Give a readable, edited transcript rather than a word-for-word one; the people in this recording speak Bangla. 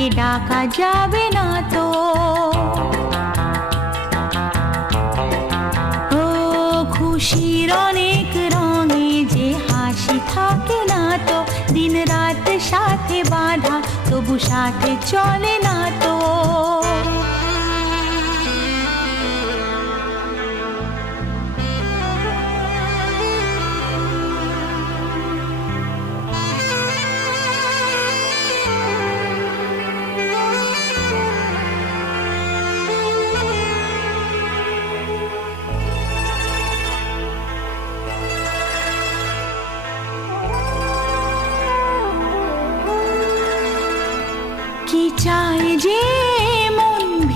তাকে ডাকা যাবে না তো। ও খুশির অনেক রঙে যে হাসি থাকে না তো, দিন রাত সাথে বাঁধা তবু সাথে চলে না তো।